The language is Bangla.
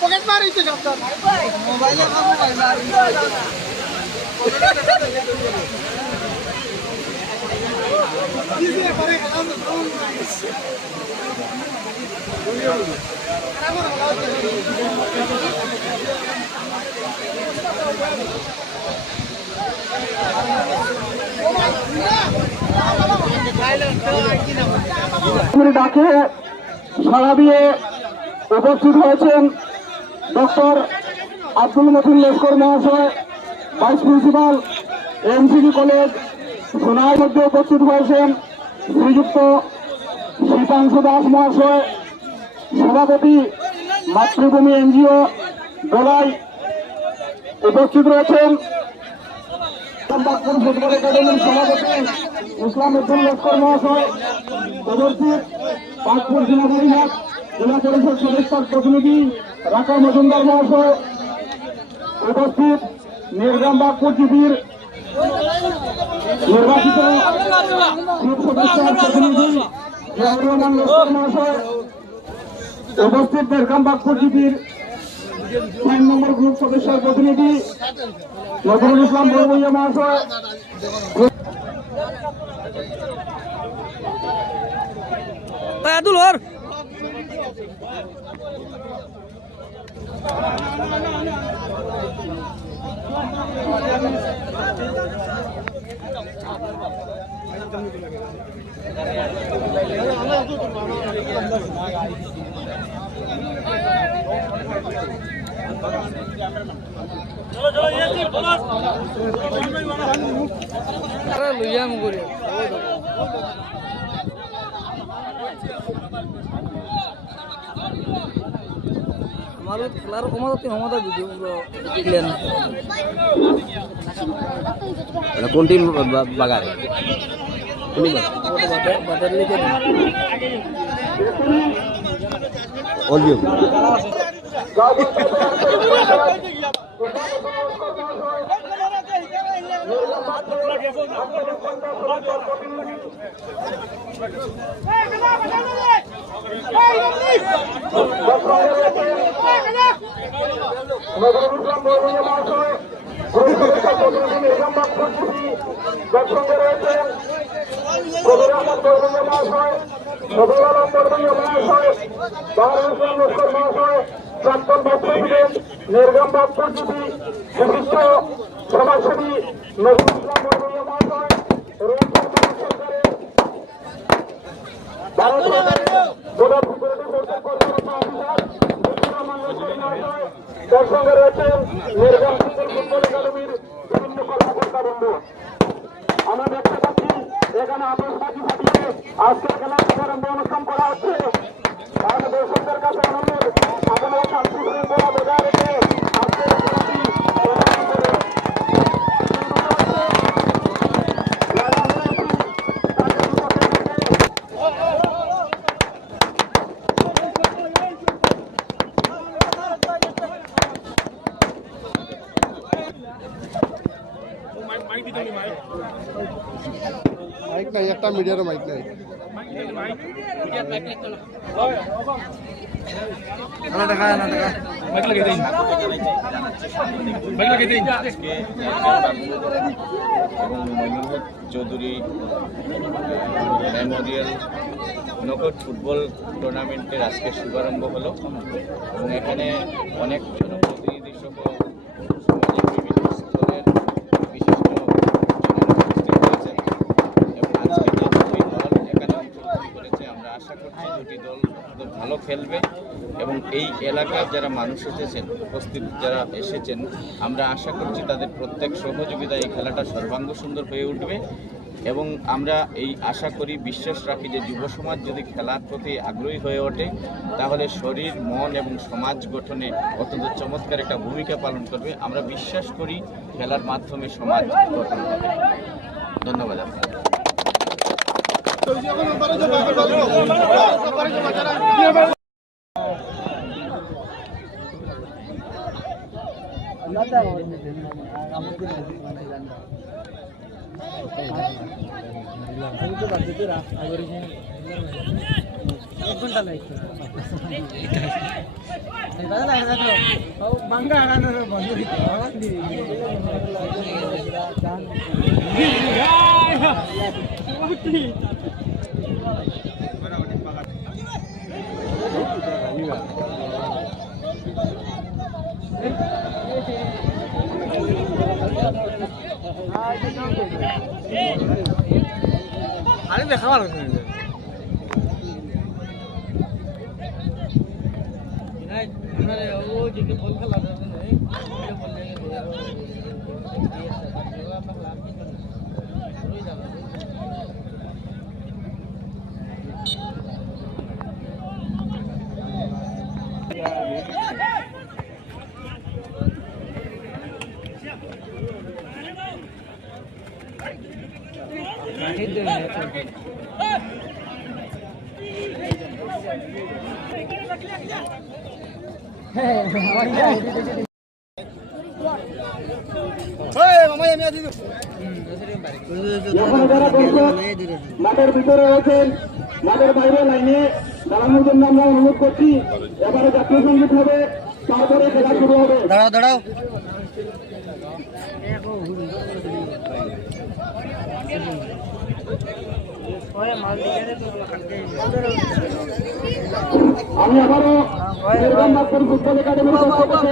পকেট মারিছে সব মোবাইলে ডাকে সাড়া দিয়ে উপস্থিত হয়েছেন ডক্টর আব্দুল মতিন লস্কর মহাশয়, ভাইস প্রিন্সিপাল, এমসিবি কলেজ সোনার মধ্যে উপস্থিত হয়েছেন শ্রীযুক্ত শীতাংশু দাস মহাশয়, সভাপতি মাতৃভূমি এনজিও দলাই উপস্থিত রয়েছেন ফুটবল একাডেমির সভাপতি ইসলাম উদ্দিন লস্কর মহাশয়, উপস্থিত বাগপুর জেলাঘাট জেলা পরিষদ সদস্যের প্রতিনিধি রাকা মজুমদার মহাশয়, উপস্থিত নির্গ্রাম বাগপুর জিপির নির্বাচিত সদস্যের প্রতিনিধি জিয়াউর রহমান লস্কর মহাশয়, উপস্থিত নির্গ্রাম বাগপুর জিপির 3 নম্বর গ্রুপ সদস্যের প্রতিনিধি নজরুল ইসলাম বড়বইয়া মহাশয়, हमारे खेलार कमाते हमारा वीडियो प्लेन कौन टीम बागारे बादल लेके ऑडियो নির্গম বাগপুর জিপি বিশিষ্ট সমাজসেবী নজরুল ইসলাম বড়বইয়া মহাশয়, তার সঙ্গে রয়েছেন নির্গম ফুটবল একাডেমির বিভিন্ন কর্মকর্তা বন্ধু। আমরা দেখতে পাচ্ছি এখানে আতশবাজি ফাটিয়ে আজকের খেলার শুভারম্ভ অনুষ্ঠান করা হচ্ছে। তাহলে দর্শকদের কাছে অনুরোধ, আপনারা শান্তি শৃঙ্খলা বজায় রেখে আজকের খেলাটি মাইক নাই, একটা মিডিয়ার মাইক নাই। চৌধুরী মেমোরিয়াল নকআউট ফুটবল টুর্নামেন্টের আজকে শুভারম্ভ হলো এবং এখানে অনেক জনপ্রতিনিধি সহ সমাজের বিভিন্ন স্তরের বিশিষ্ট উপস্থিত হয়েছেন এবং আজকে যে দুটি দল এখানে অংশগ্রহণ করেছে, আমরা আশা করছি দুটি দল খুব ভালো খেলবে এবং এই এলাকার যারা মানুষ এসেছেন, উপস্থিত যারা এসেছেন, আমরা আশা করছি তাদের প্রত্যেক সহযোগিতা এই খেলাটা সর্বাঙ্গ সুন্দর হয়ে উঠবে এবং আমরা এই আশা করি, বিশ্বাস রাখি যে যুব সমাজ যদি খেলার প্রতি আগ্রহী হয়ে ওঠে তাহলে শরীর, মন এবং সমাজ গঠনে অত্যন্ত চমৎকার একটা ভূমিকা পালন করবে। আমরা বিশ্বাস করি খেলার মাধ্যমে সমাজ গঠন হবে। ধন্যবাদ আপনাকে। আরে দেখা ভালো এখন যারা দর্শক মাঠের ভিতরে রয়েছেন, মাঠের বাইরে লাইনে দাঁড়ানোর জন্য আমরা অনুরোধ করছি। এবারে জাতীয় সঙ্গীত হবে, তারপরে খেলা শুরু হবে। দাঁড়াও দাঁড়াও আমি আবারও ফুটবল একাডেমির পক্ষ থেকে